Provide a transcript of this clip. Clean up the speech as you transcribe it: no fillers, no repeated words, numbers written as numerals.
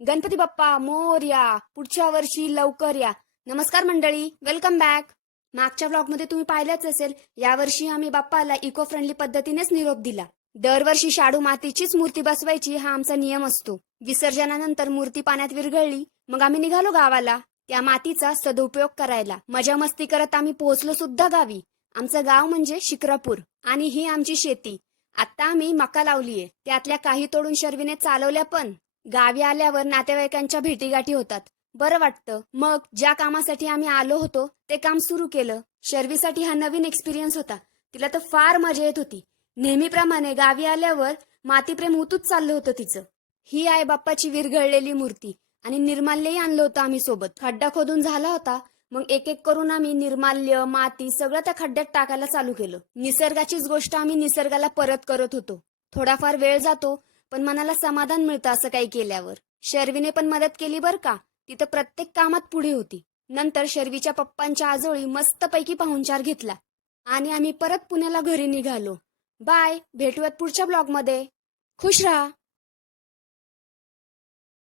गणपती बाप्पा मोरया. पुढच्या वर्षी लवकर या. नमस्कार मंडळी, वेलकम बॅक. मागच्या व्लॉगमध्ये तुम्ही पाहिलंच असेल, यावर्षी आम्ही बाप्पाला इको फ्रेंडली पद्धतीनेच निरोप दिला. दरवर्षी शाडू मातीचीच मूर्ती बसवायची हा आमचा नियम असतो. विसर्जनानंतर मूर्ती पाण्यात विरघळली, मग आम्ही निघालो गावाला त्या मातीचा सदुपयोग करायला. मजा मस्ती करत आम्ही पोहोचलो सुद्धा गावी. आमचं गाव म्हणजे शिक्रापूर आणि ही आमची शेती. आता आम्ही मका लावलीये, त्यातल्या काही तोडून शर्वीने चालवल्या. पण गावी आल्यावर नातेवाईकांच्या भेटीगाठी होतात, बरं वाटतं. मग ज्या कामासाठी आम्ही आलो होतो ते काम सुरू केलं. शर्वीसाठी हा नवीन एक्सपिरियन्स होता. तिला तर फार मजा येत होती. नेहमीप्रमाणे गावी आल्यावर मातीप्रेम उतूच चाललं होतं तिचं. ही आहे बाप्पाची विरघळलेली मूर्ती आणि निर्माल्यही आणलं होतं आम्ही सोबत. खड्डा खोदून झाला होता, मग एक एक करून आम्ही निर्माल्य माती सगळं त्या खड्ड्यात टाकायला चालू केलं. निसर्गाचीच गोष्ट आम्ही निसर्गाला परत करत होतो. थोडाफार वेळ जातो, पण मनाला समाधान मिळतं असं काही केल्यावर. शर्वीने पण मदत केली बरं का. ती तर प्रत्येक कामात पुढे होती. नंतर शर्वीच्या पप्पांच्या आजोळी मस्तपैकी पाहुणचार घेतला आणि आम्ही परत पुण्याला घरी निघालो. बाय, भेटूयात पुढच्या ब्लॉगमध्ये. खुश राहा.